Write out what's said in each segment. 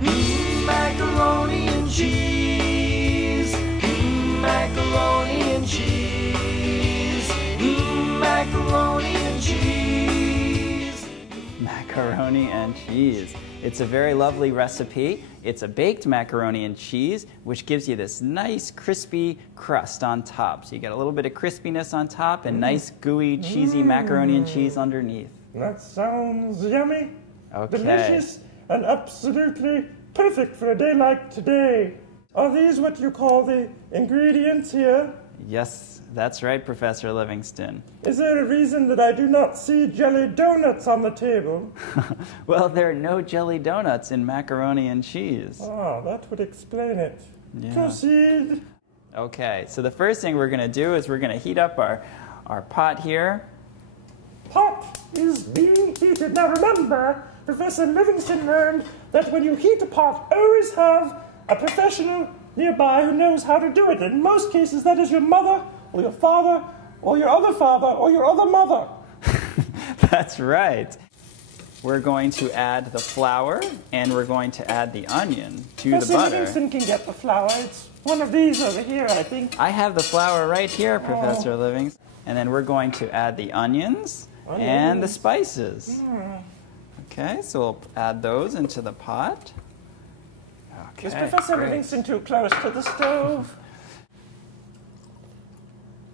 Macaroni and cheese. Macaroni and cheese. Macaroni and cheese. Macaroni and cheese. It's a very lovely recipe. It's a baked macaroni and cheese, which gives you this nice crispy crust on top. So you get a little bit of crispiness on top and nice gooey, cheesy macaroni and cheese underneath. That sounds yummy, Okay. delicious, and absolutely perfect for a day like today. Are these what you call the ingredients here? Yes, that's right, Professor Livingston. Is there a reason that I do not see jelly donuts on the table? Well, there are no jelly donuts in macaroni and cheese. Ah, that would explain it. Yeah. Proceed. Okay, so the first thing we're going to do is we're going to heat up our pot here. Pot is being heated. Now remember, Professor Livingston learned that when you heat a pot, always have a professional nearby who knows how to do it. In most cases, that is your mother, or your father, or your other father, or your other mother. That's right. We're going to add the flour, and we're going to add the onion to Professor the butter. Livingston can get the flour. It's one of these over here, I think. I have the flour right here, Professor Livingston. And then we're going to add the onions and the spices. Okay, so we'll add those into the pot. Okay, Is Professor great. Livingston too close to the stove?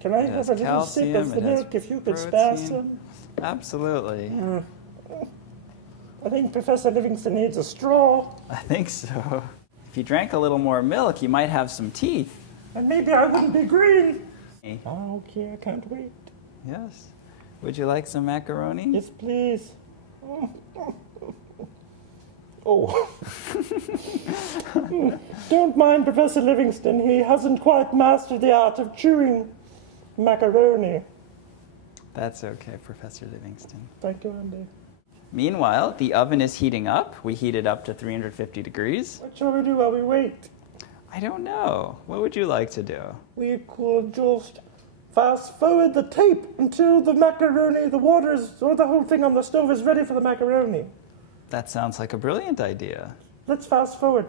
Can I have a little calcium, sip of the it has milk if you could spare protein. some? Absolutely. I think Professor Livingston needs a straw. I think so. If you drank a little more milk, you might have some teeth. And maybe I wouldn't be green. Oh, okay, I can't wait. Yes. Would you like some macaroni? Yes, please. Oh. Don't mind Professor Livingston. He hasn't quite mastered the art of chewing macaroni. That's okay, Professor Livingston. Thank you, Andy. Meanwhile, the oven is heating up. We heat it up to 350 degrees. What shall we do while we wait? I don't know. What would you like to do? We could just fast forward the tape until the macaroni, the waters, or the whole thing on the stove is ready for the macaroni. That sounds like a brilliant idea. Let's fast forward.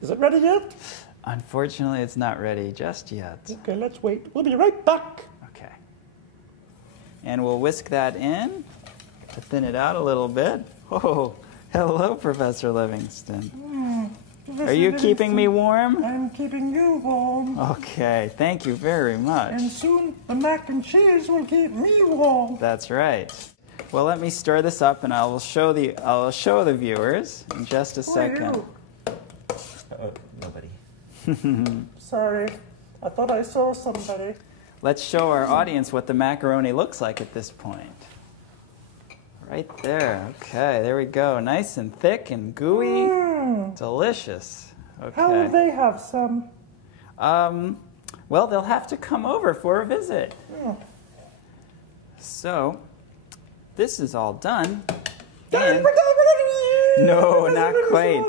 Is it ready yet? Unfortunately, it's not ready just yet. Okay, let's wait. We'll be right back. Okay. And we'll whisk that in to thin it out a little bit. Oh, hello, Professor Livingston. Are you keeping me warm? I'm keeping you warm. Okay, thank you very much. And soon the mac and cheese will keep me warm. That's right. Well, let me stir this up, and I'll show the viewers in just a second. Nobody. Sorry, I thought I saw somebody. Let's show our audience what the macaroni looks like at this point. Right there. Okay, there we go. Nice and thick and gooey. Delicious. Okay. How will they have some? Well, they'll have to come over for a visit. So, this is all done. And no, not quite.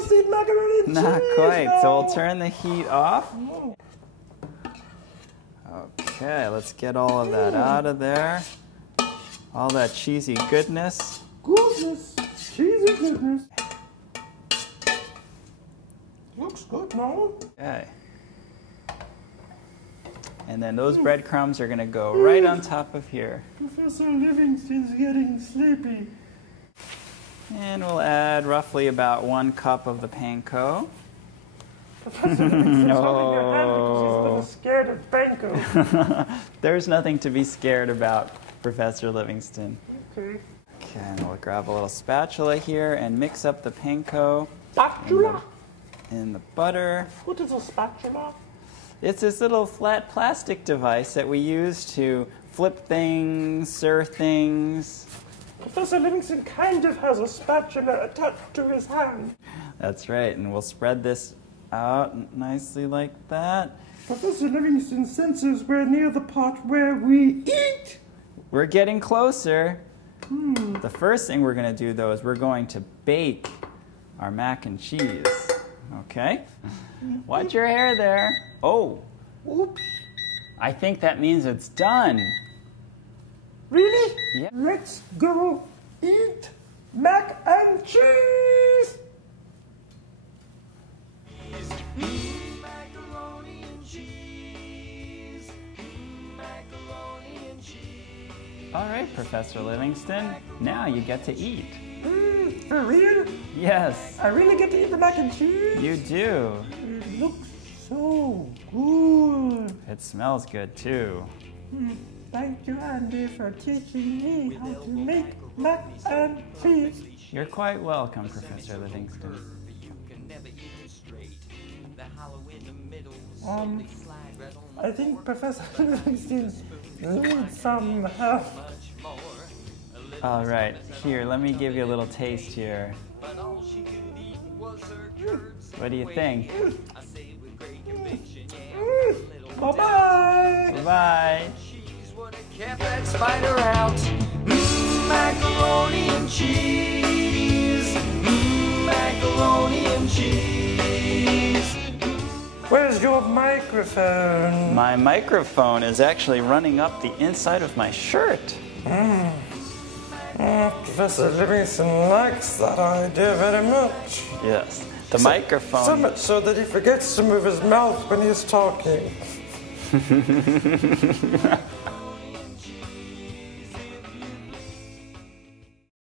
Not quite. So we'll turn the heat off. Okay, let's get all of that out of there. All that cheesy goodness. Goodness, cheesy goodness. Looks good, no? Okay. And then those breadcrumbs are going to go right on top of here. Professor Livingston's getting sleepy. And we'll add roughly about 1 cup of the panko. Professor Livingston's holding your hand because he's a little scared of panko. There's nothing to be scared about, Professor Livingston. Okay. Okay, and we'll grab a little spatula here and mix up the panko Spatula? in the butter. What is a spatula? It's this little flat plastic device that we use to flip things, stir things. Professor Livingston kind of has a spatula attached to his hand. That's right, and we'll spread this out nicely like that. Professor Livingston's sensors were near the pot where we eat. We're getting closer. The first thing we're going to do, though, is we're going to bake our mac and cheese. Okay? Watch your hair there. Oh. Oops. I think that means it's done. Really? Yeah. Let's go eat. mac and cheese. Macaroni and cheese. Macaroni and cheese. All right, Professor Livingston, now you get to eat. For real? Yes, I really get to eat the mac and cheese? you do. It looks so good. It smells good too. Thank you, Andy, for teaching me how to make mac and cheese. You're quite welcome, Professor Livingston. I think Professor Livingston needs some help. All right, here, let me give you a little taste here. What do you think? Bye-bye. Bye. Kept that spider out. Macaroni and cheese. Macaroni and cheese. Where's your microphone? My microphone is actually running up the inside of my shirt. Professor Livingston likes that idea very much. Yes, the microphone. So much so that he forgets to move his mouth when he's talking.